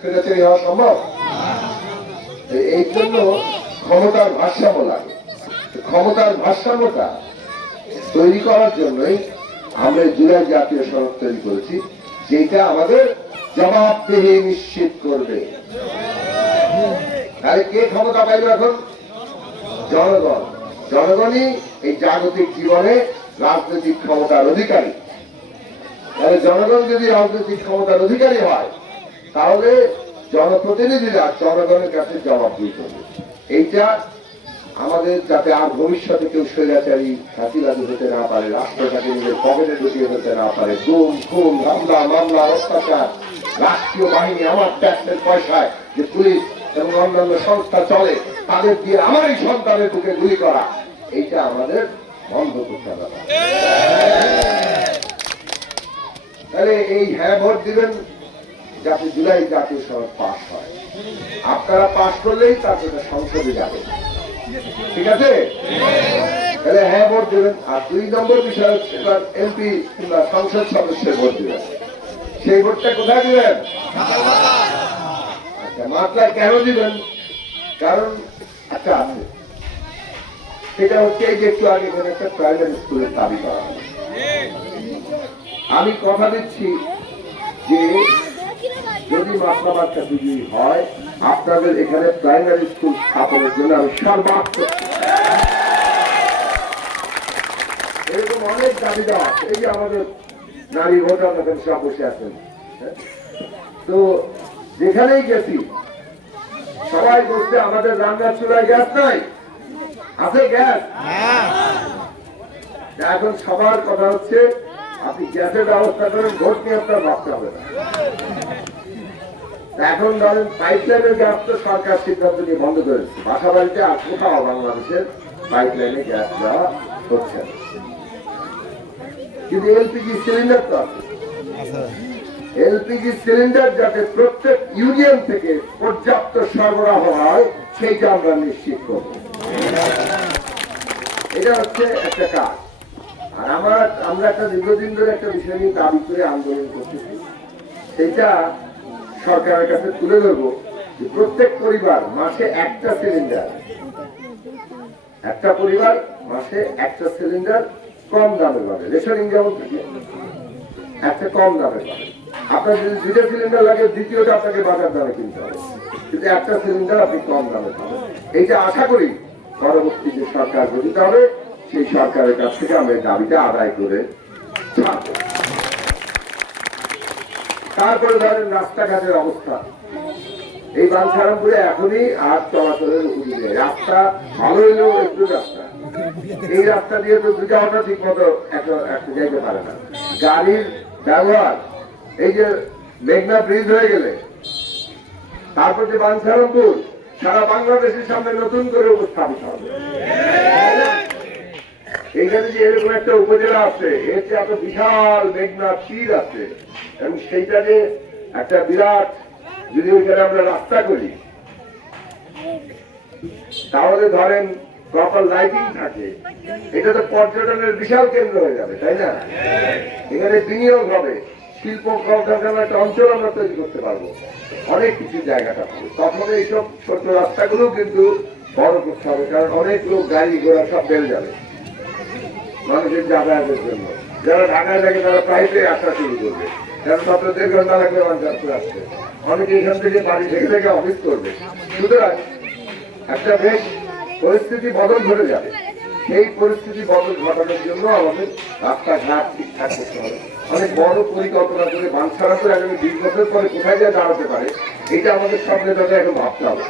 স্বৈরাচারী হওয়া সম্ভব? এই জন্য ক্ষমতার ভারসাম্য লাগে। ক্ষমতার ভারসাম্যটা তৈরি করার জন্যই আমরা জুলাই জাতীয় সনদ তৈরি করেছি, যেটা আমাদের জবাবদিহি নিশ্চিত করবে। তাহলে কে ক্ষমতা পাইবে এখন? জনগণ। জনগণই এই জাগতিক জীবনে রাজনৈতিক ক্ষমতার অধিকারী। তাহলে জনগণ যদি রাজনৈতিক ক্ষমতার অধিকারী হয়, তাহলে জনপ্রতিনিধিরা জনগণের কাছে জবাব দিতে হবে। এইটা আমাদের যাতে আর ভবিষ্যতে কেউ স্বৈরাচারী ফাঁসিবাদী হতে না পারে, রাষ্ট্রটাকে নিজের পকেটে ঢুকিয়ে ফেলতে না পারে, গুম খুন হামলা মামলা অত্যাচার, রাষ্ট্রীয় বাহিনী আমার ট্যাক্সের পয়সায় যে পুলিশ এবং অন্যান্য সংস্থা চলে, তাদের দিয়ে আমারই সন্তানের বুকে গুলি করা, এইটা আমাদের বন্ধ করতে হবে। তাহলে এই হ্যাঁ ভোট দিবেন যাতে জুলাই জাতীয় সনদ পাস হয়। আপনারা পাস করলেই তারপরে সংসদে যাবে, ঠিক আছে? তাহলে হ্যাঁ ভোট দেবেন। আর 2 নম্বর বিষয় হচ্ছে এবার এমপি কিংবা সংসদ সদস্যের ভোট দিবেন। সেই ভোটটা কোথায় দিবেন? আচ্ছা, মাত্রায় কেন দিবেন? কারণ একটা আছে, সেটা হচ্ছে এই যে একটু আগে করে একটা প্রাইভেট স্কুলের দাবি করা হবে। আমি কথা দিচ্ছি যে যদি মাত্রা বাচ্চা যদি হয়, আপনাদের এখানে প্রাইমারি স্কুল স্থাপনের জন্য আমি সর্বাত্মক। এরকম অনেক দাবি দেওয়া আছে। এই যে আমাদের নারী ভোটার এখন সব বসে আছেন, তো যেখানেই গেছি সবাই বলছে আমাদের রান্নার চুলায় গ্যাস নাই, আছে গ্যাস? এখন সবার কথা হচ্ছে আপনি গ্যাসের ব্যবস্থা করেন, ভোট নিয়ে আপনার ভাবতে হবে না। এখন ধরেন পাইপলাইনের গ্যাস তো সরকার সিদ্ধান্ত নিয়ে বন্ধ করেছে। বাসা বাড়িতে আর কোথাও বাংলাদেশের পাইপলাইনে গ্যাস দেওয়া হচ্ছে না, কিন্তু এলপিজি সিলিন্ডার তো আছে। এলপিজি সিলিন্ডার যাতে প্রত্যেক ইউনিয়ন থেকে পর্যাপ্ত সরবরাহ হয়, সেইটা আমরা নিশ্চিত করব। এটা হচ্ছে একটা কাজ। আর আমরা একটা দীর্ঘদিন ধরে একটা বিষয় নিয়ে দাবি করে আন্দোলন করতেছি, সেটা সরকারের কাছে তুলে ধরবো যে প্রত্যেক পরিবার মাসে একটা সিলিন্ডার, একটা পরিবার মাসে একটা সিলিন্ডার কম দামে পাবে। রেশনিং যেমন থাকে, একটা কম দামে পাবে। আপনার যদি 2টা সিলিন্ডার লাগে, দ্বিতীয়টা আপনাকে বাজার দামে কিনতে হবে, কিন্তু একটা সিলিন্ডার আপনি কম দামে পাবেন। এইটা আশা করি পরবর্তী যে সরকার গঠিত হবে, সেই সরকারের কাছ থেকে আমরা দাবিটা আদায় করে ছাড়বো। তারপরে ধরেন রাস্তাঘাটের অবস্থা, এই বাঞ্ছারামপুরে এখনই আর চলাচলের উপযোগী রাস্তা ভালো হইলেও একটু রাস্তা, এই রাস্তা দিয়ে তো 2টা অটো ঠিক মতো একটা যাইতে পারে না। গাড়ির ব্যবহার, এই যে মেঘনা ব্রিজ হয়ে গেলে তারপর যে বাঞ্ছারামপুর সারা বাংলাদেশের সামনে নতুন করে উপস্থাপিত হবে। এইখানে যে এরকম একটা উপজেলা আছে, এর যে এত বিশাল মেঘনা তীর আছে, এবং সেইটা যে একটা বিরাট, যদি ওইখানে আমরা রাস্তা করি তাহলে ধরেন প্রপার লাইটিং থাকে, এটা তো পর্যটনের বিশাল কেন্দ্র হয়ে যাবে, তাই না? এখানে বিনিয়োগ হবে, শিল্প কলকারখানার একটা অঞ্চল আমরা তৈরি করতে পারবো, অনেক কিছু জায়গাটা পাবো। তখন এইসব ছোট রাস্তাগুলো কিন্তু বড় করতে হবে, কারণ অনেক লোক গাড়ি ঘোড়া সব বেড়ে যাবে মানুষের যাতায়াতের জন্য। যারা ঢাকায় থাকে তারা পাইপে আসা শুরু করবে, কারণ মাত্র 1.5 ঘন্টা লাগবে মানুষ আসতে। অনেকে এখান থেকে বাড়ি থেকে অফিস করবে। সুতরাং একটা বেশ পরিস্থিতি বদল ঘটে যাবে। সেই পরিস্থিতি বদল ঘটানোর জন্য আমাদের রাস্তাঘাট ঠিকঠাক করতে হবে। অনেক বড় পরিকল্পনা করে বাঞ্ছারামপুর আগামী 20 বছর পরে কোথায় যায় দাঁড়াতে পারে, এটা আমাদের সব নেতাদের এখন ভাবতে হবে।